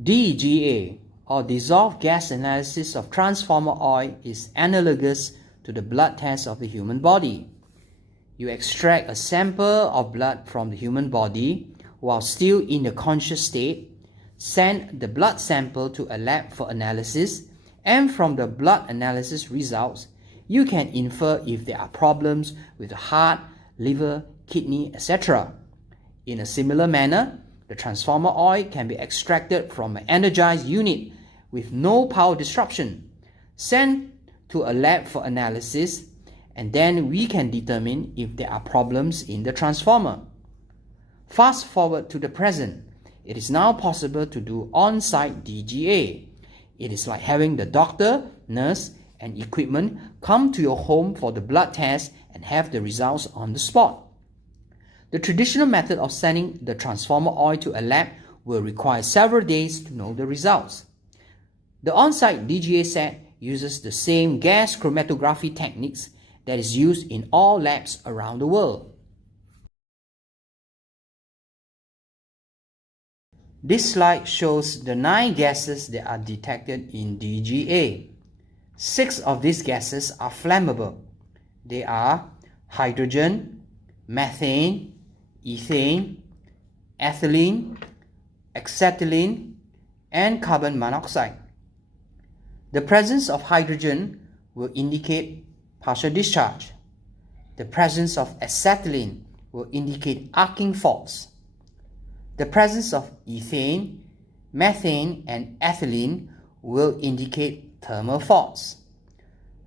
Dga, or dissolved gas analysis of transformer oil, is analogous to the blood test of the human body. You extract a sample of blood from the human body while still in the conscious state, send the blood sample to a lab for analysis, and from the blood analysis results, you can infer if there are problems with the heart, liver, kidney, etc. In a similar manner, the transformer oil can be extracted from an energized unit with no power disruption, sent to a lab for analysis, and then we can determine if there are problems in the transformer. Fast forward to the present, it is now possible to do on-site DGA. It is like having the doctor, nurse, and equipment come to your home for the blood test and have the results on the spot. The traditional method of sending the transformer oil to a lab will require several days to know the results. The on-site DGA set uses the same gas chromatography techniques that is used in all labs around the world. This slide shows the 9 gases that are detected in DGA. 6 of these gases are flammable. They are hydrogen, methane, ethane, ethylene, acetylene, and carbon monoxide. The presence of hydrogen will indicate partial discharge. The presence of acetylene will indicate arcing faults. The presence of ethane, methane, and ethylene will indicate thermal faults.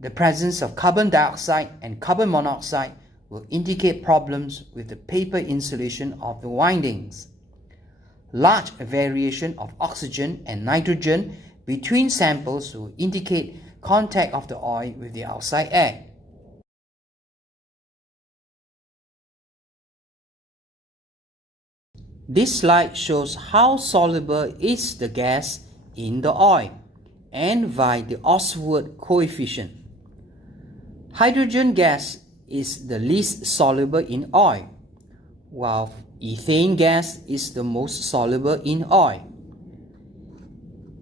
The presence of carbon dioxide and carbon monoxide will indicate problems with the paper insulation of the windings. Large variation of oxygen and nitrogen between samples will indicate contact of the oil with the outside air. This slide shows how soluble is the gas in the oil and by the Oswald coefficient. Hydrogen gas is the least soluble in oil, while ethane gas is the most soluble in oil.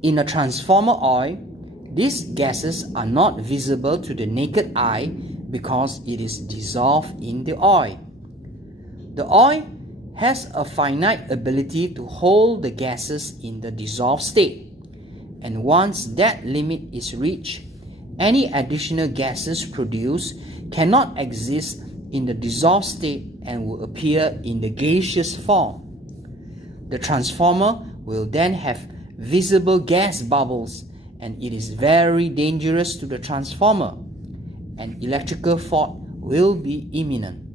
In a transformer oil, these gases are not visible to the naked eye because it is dissolved in the oil. The oil has a finite ability to hold the gases in the dissolved state, and once that limit is reached, any additional gases produced cannot exist in the dissolved state and will appear in the gaseous form. The transformer will then have visible gas bubbles, and it is very dangerous to the transformer. An electrical fault will be imminent.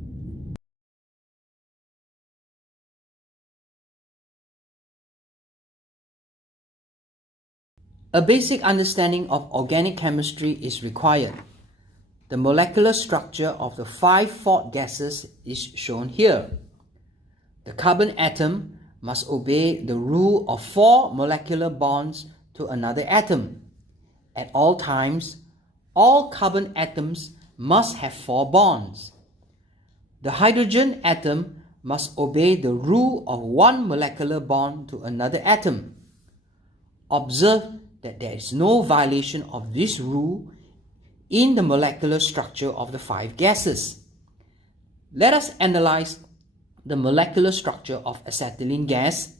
A basic understanding of organic chemistry is required. The molecular structure of the 5 fault gases is shown here. The carbon atom must obey the rule of 4 molecular bonds to another atom. At all times, all carbon atoms must have 4 bonds. The hydrogen atom must obey the rule of 1 molecular bond to another atom. Observe that there is no violation of this rule in the molecular structure of the 5 gases. Let us analyze the molecular structure of acetylene gas,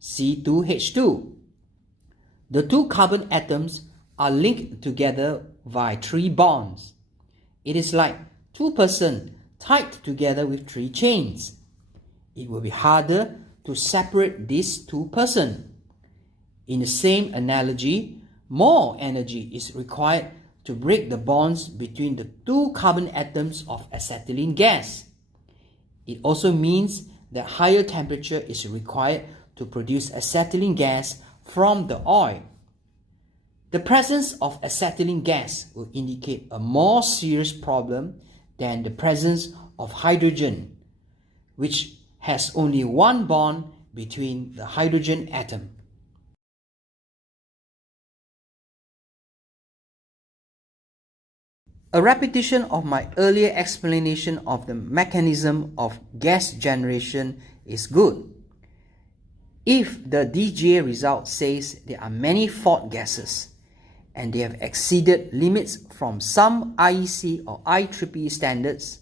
C2H2. The 2 carbon atoms are linked together via 3 bonds. It is like 2 persons tied together with 3 chains. It will be harder to separate these 2 persons. In the same analogy, more energy is required to break the bonds between the 2 carbon atoms of acetylene gas. It also means that higher temperature is required to produce acetylene gas from the oil. The presence of acetylene gas will indicate a more serious problem than the presence of hydrogen, which has only 1 bond between the hydrogen atom. A repetition of my earlier explanation of the mechanism of gas generation is good. If the DGA result says there are many fault gases and they have exceeded limits from some IEC or IEEE standards,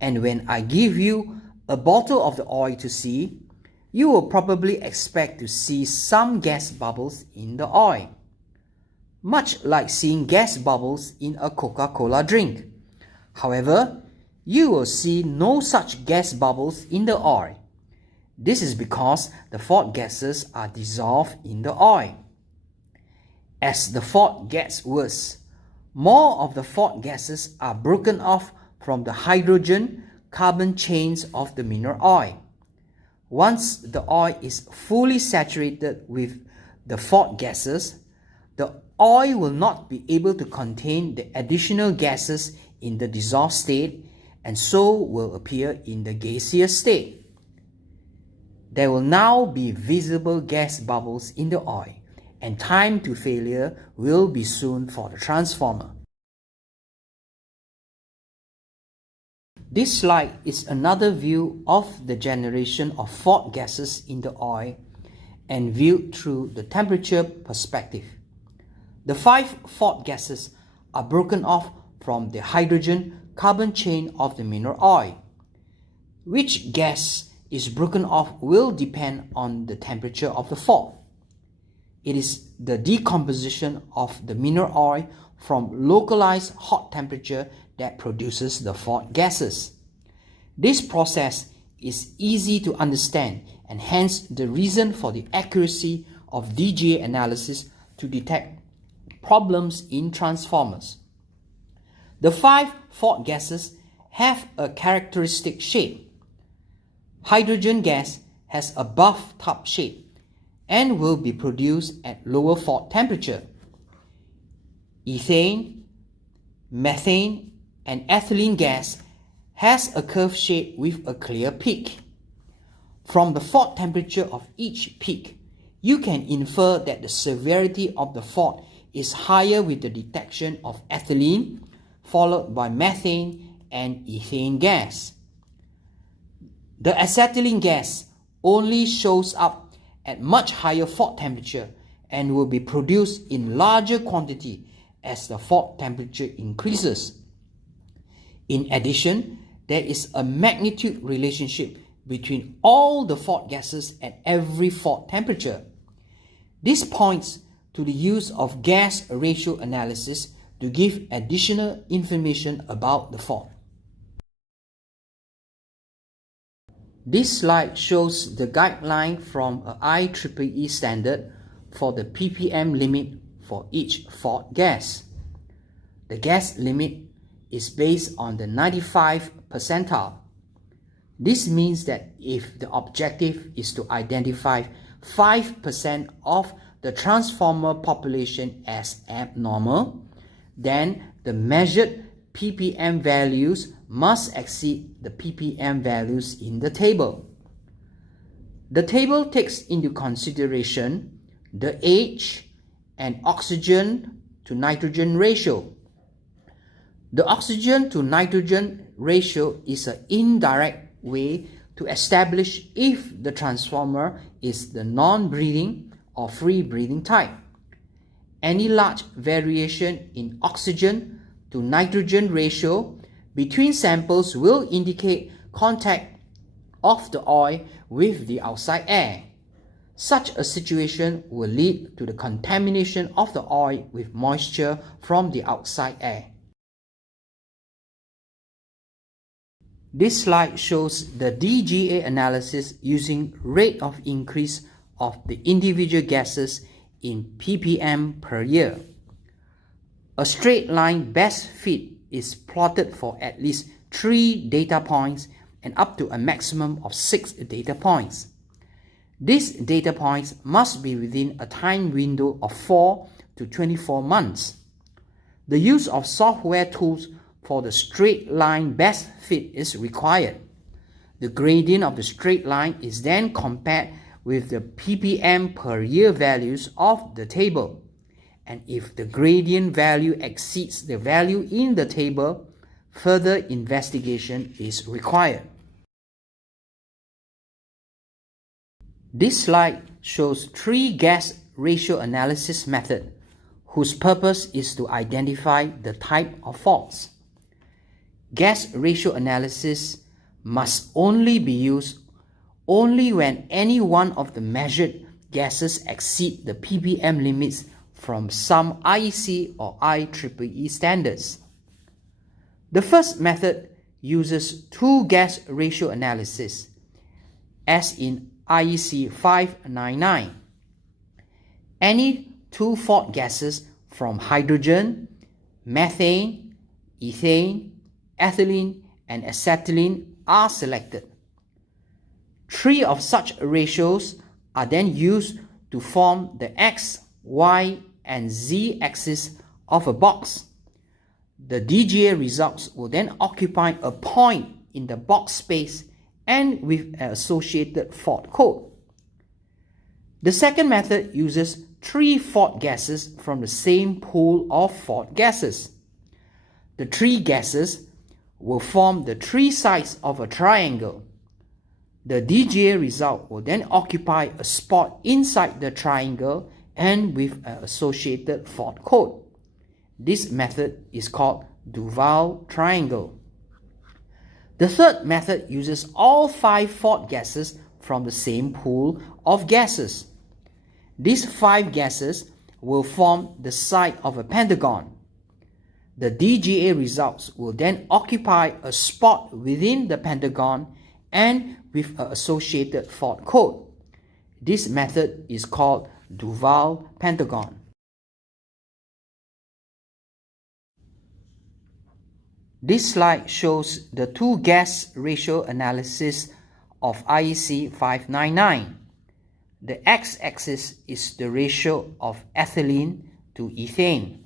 and when I give you a bottle of the oil to see, you will probably expect to see some gas bubbles in the oil, much like seeing gas bubbles in a Coca-Cola drink. However, you will see no such gas bubbles in the oil. This is because the fault gases are dissolved in the oil. As the fault gets worse, more of the fault gases are broken off from the hydrogen-carbon chains of the mineral oil. Once the oil is fully saturated with the fault gases, the oil will not be able to contain the additional gases in the dissolved state and so will appear in the gaseous state. There will now be visible gas bubbles in the oil, and time to failure will be soon for the transformer. This slide is another view of the generation of fault gases in the oil and viewed through the temperature perspective. The 5 fault gases are broken off from the hydrogen-carbon chain of the mineral oil. Which gas is broken off will depend on the temperature of the fault. It is the decomposition of the mineral oil from localized hot temperature that produces the fault gases. This process is easy to understand and hence the reason for the accuracy of Dga analysis to detect problems in transformers. The 5 fault gases have a characteristic shape. Hydrogen gas has a bathtub shape and will be produced at lower fault temperature. Ethane, methane, and ethylene gas has a curved shape with a clear peak. From the fault temperature of each peak, you can infer that the severity of the fault is higher with the detection of ethylene, followed by methane and ethane gas. The acetylene gas only shows up at much higher fault temperature and will be produced in larger quantity as the fault temperature increases. In addition, there is a magnitude relationship between all the fault gases at every fault temperature. This points to the use of gas ratio analysis to give additional information about the fault. This slide shows the guideline from a IEEE standard for the ppm limit for each fault gas. The gas limit is based on the 95th percentile. This means that if the objective is to identify 5% of the transformer population as abnormal, then the measured ppm values must exceed the ppm values in the table. The table takes into consideration the age and oxygen to nitrogen ratio. The oxygen to nitrogen ratio is an indirect way to establish if the transformer is the non-breathing or free breathing type. Any large variation in oxygen to nitrogen ratio between samples will indicate contact of the oil with the outside air. Such a situation will lead to the contamination of the oil with moisture from the outside air. This slide shows the Dga analysis using rate of increase of the individual gases in ppm per year. A straight line best fit is plotted for at least 3 data points and up to a maximum of 6 data points. These data points must be within a time window of 4 to 24 months. The use of software tools for the straight line best fit is required. The gradient of the straight line is then compared with the ppm per year values of the table. And if the gradient value exceeds the value in the table, further investigation is required. This slide shows three gas ratio analysis method whose purpose is to identify the type of faults. Gas ratio analysis must only be used only when any one of the measured gases exceed the ppm limits from some IEC or IEEE standards. The first method uses two gas ratio analysis, as in IEC 599. Any two fault gases from hydrogen, methane, ethane, ethylene, and acetylene are selected. Three of such ratios are then used to form the X, Y, and Z axis of a box. The Dga results will then occupy a point in the box space and with an associated fault code. The second method uses three fault gases from the same pool of fault gases. The three gases will form the three sides of a triangle. The Dga result will then occupy a spot inside the triangle and with an associated fault code. This method is called Duval triangle. The third method uses all five fault gases from the same pool of gases. These five gases will form the side of a pentagon. The Dga results will then occupy a spot within the pentagon and with an associated fault code. This method is called Duval pentagon. This slide shows the two gas ratio analysis of IEC 599. The x-axis is the ratio of ethylene to ethane.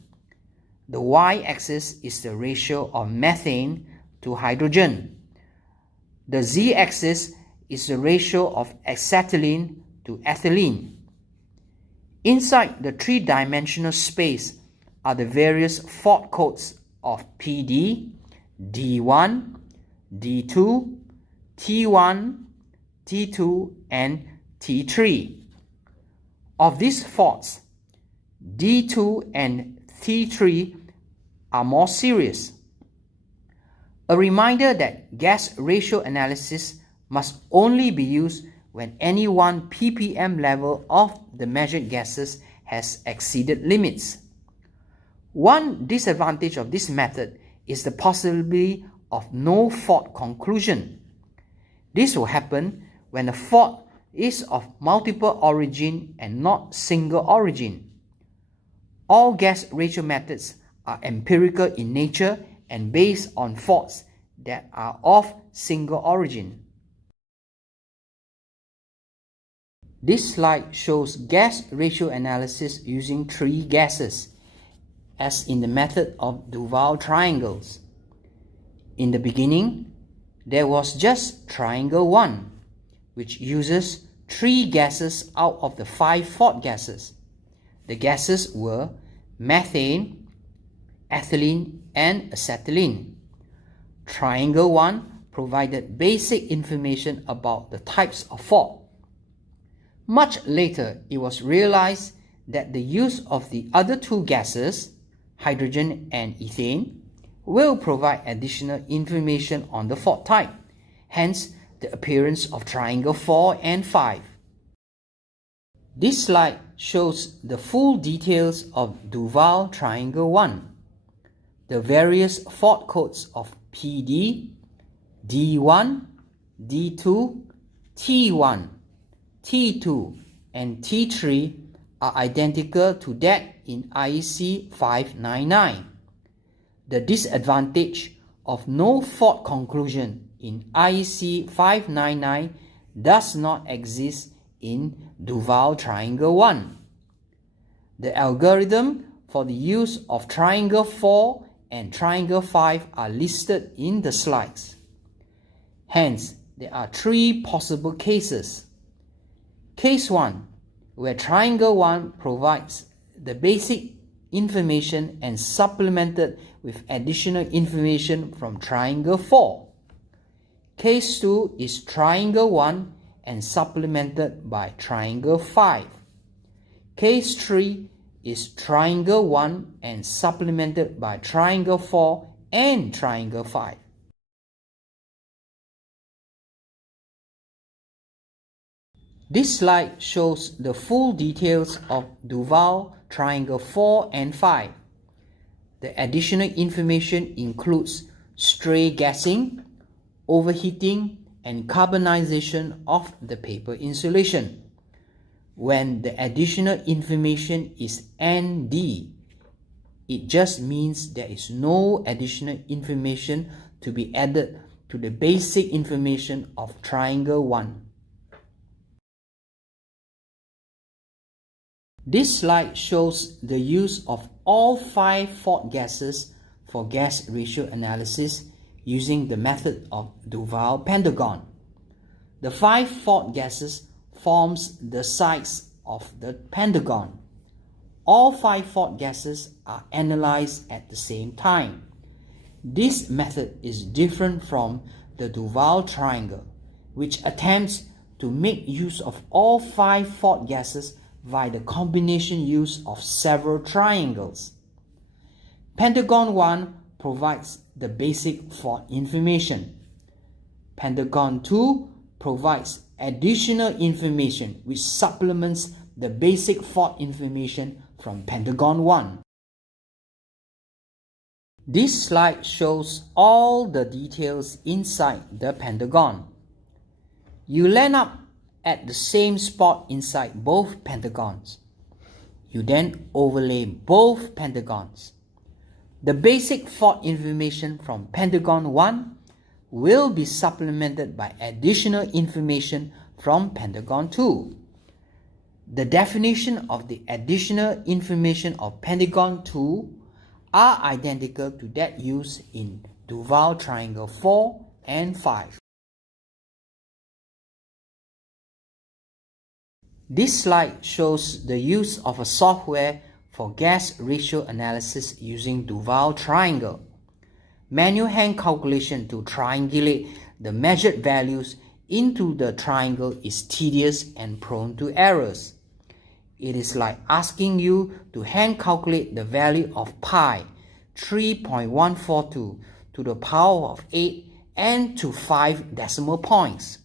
The y-axis is the ratio of methane to hydrogen. The z-axis is the ratio of acetylene to ethylene. Inside the three-dimensional space are the various fault codes of PD, D1, D2, T1, T2, and T3. Of these faults, D2 and T3 are more serious. A reminder that gas ratio analysis must only be used when any one ppm level of the measured gases has exceeded limits. One disadvantage of this method is the possibility of no fault conclusion. This will happen when the fault is of multiple origin and not single origin. All gas ratio methods are empirical in nature and based on faults that are of single origin. This slide shows gas ratio analysis using three gases, as in the method of Duval triangles. In the beginning, there was just triangle 1, which uses three gases out of the five fault gases. The gases were methane, ethylene, and acetylene. Triangle 1 provided basic information about the types of fault. Much later, it was realized that the use of the other two gases, hydrogen and ethane, will provide additional information on the fault type, hence the appearance of triangle 4 and 5. This slide shows the full details of Duval triangle 1. The various fault codes of PD, D1, D2, T1, T2, and T3 are identical to that in IEC 599. The disadvantage of no fault conclusion in IEC 599 does not exist in Duval triangle 1. The algorithm for the use of triangle 4 and triangle 5 are listed in the slides. Hence, there are three possible cases. Case 1, where triangle 1 provides the basic information and supplemented with additional information from triangle 4. Case 2 is triangle 1 and supplemented by triangle 5. Case 3 is triangle 1 and supplemented by triangle 4 and triangle 5. This slide shows the full details of Duval triangle 4 and 5. The additional information includes stray gassing, overheating, and carbonization of the paper insulation. When the additional information is ND, it just means there is no additional information to be added to the basic information of triangle 1. This slide shows the use of all 5 fault gases for gas ratio analysis using the method of Duval pentagon. The 5 fault gases forms the sides of the pentagon. All 5 fault gases are analyzed at the same time. This method is different from the Duval triangle, which attempts to make use of all 5 fault gases via the combination use of several triangles. Pentagon 1 provides the basic fault information. Pentagon 2 provides additional information which supplements the basic fault information from Pentagon 1. This slide shows all the details inside the pentagon. You line up at the same spot inside both pentagons. You then overlay both pentagons. The basic fault information from Pentagon 1 will be supplemented by additional information from Pentagon 2. The definition of the additional information of Pentagon 2 are identical to that used in Duval triangle 4 and 5. This slide shows the use of a software for gas ratio analysis using Duval triangle. Manual hand calculation to triangulate the measured values into the triangle is tedious and prone to errors. It is like asking you to hand calculate the value of pi 3.142 to the power of 8 and to 5 decimal points.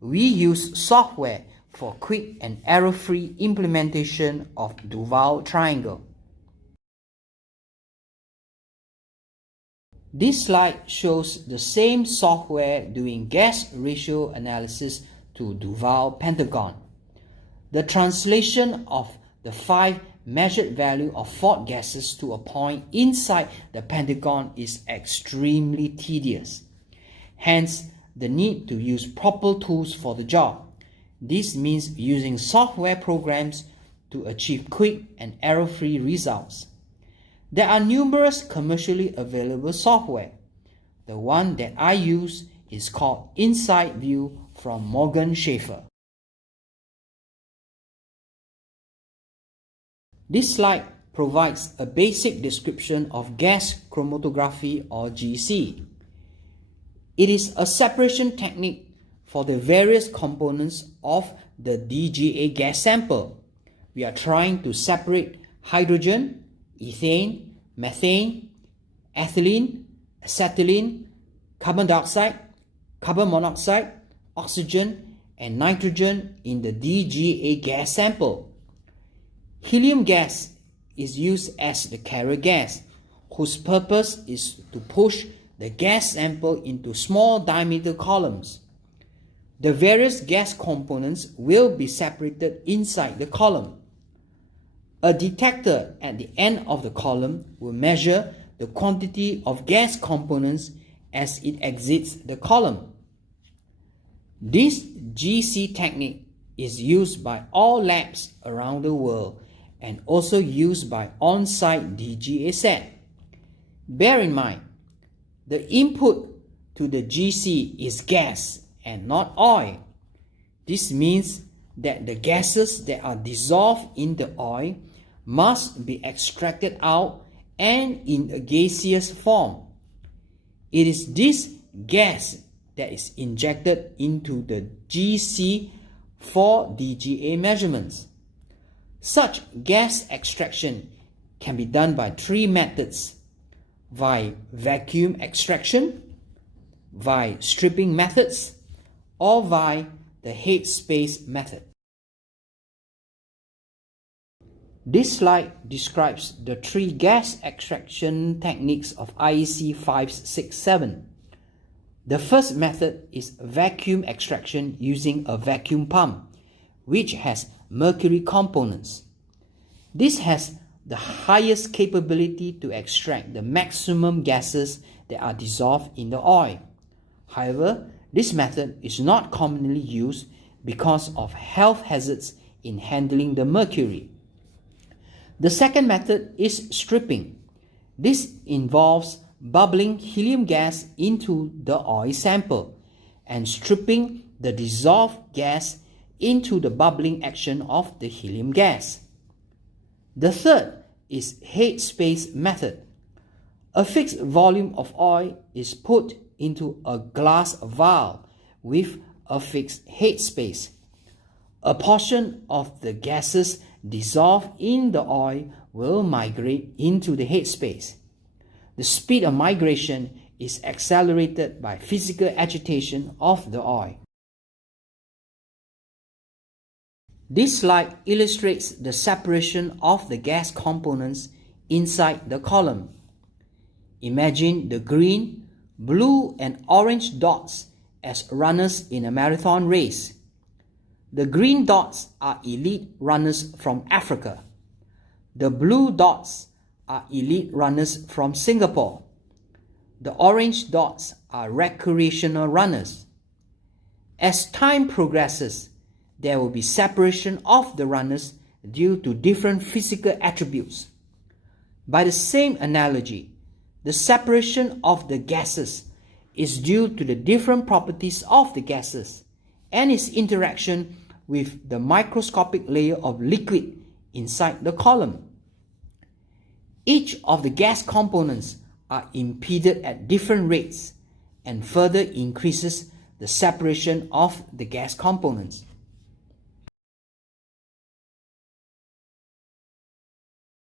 We use software for quick and error-free implementation of Duval triangle. This slide shows the same software doing gas ratio analysis to Duval pentagon. The translation of the 5 measured value of fault gases to a point inside the pentagon is extremely tedious. Hence, the need to use proper tools for the job. This means using software programs to achieve quick and error-free results. There are numerous commercially available software. The one that I use is called Inside View from Morgan Schaefer. This slide provides a basic description of gas chromatography or GC. It is a separation technique for the various components of the Dga gas sample. We are trying to separate hydrogen, ethane, methane, ethylene, acetylene, carbon dioxide, carbon monoxide, oxygen, and nitrogen in the Dga gas sample. Helium gas is used as the carrier gas, whose purpose is to push the gas sample into small diameter columns. The various gas components will be separated inside the column. A detector at the end of the column will measure the quantity of gas components as it exits the column. This GC technique is used by all labs around the world and also used by on-site Dga set. Bear in mind, the input to the GC is gas and not oil. This means that the gases that are dissolved in the oil must be extracted out and in a gaseous form. It is this gas that is injected into the GC for Dga measurements. Such gas extraction can be done by three methods: via vacuum extraction, via stripping methods, or via the headspace method. This slide describes the three gas extraction techniques of IEC 567. The first method is vacuum extraction using a vacuum pump, which has mercury components. This has the highest capability to extract the maximum gases that are dissolved in the oil. However, this method is not commonly used because of health hazards in handling the mercury. The second method is stripping. This involves bubbling helium gas into the oil sample and stripping the dissolved gas into the bubbling action of the helium gas. The third is headspace method. A fixed volume of oil is put into a glass vial with a fixed headspace. A portion of the gases dissolved in the oil will migrate into the headspace. The speed of migration is accelerated by physical agitation of the oil. This slide illustrates the separation of the gas components inside the column. Imagine the green, blue, and orange dots as runners in a marathon race. The green dots are elite runners from Africa. The blue dots are elite runners from Singapore. The orange dots are recreational runners. As time progresses, there will be separation of the runners due to different physical attributes. By the same analogy, the separation of the gases is due to the different properties of the gases and its interaction with the microscopic layer of liquid inside the column. Each of the gas components are impeded at different rates and further increases the separation of the gas components.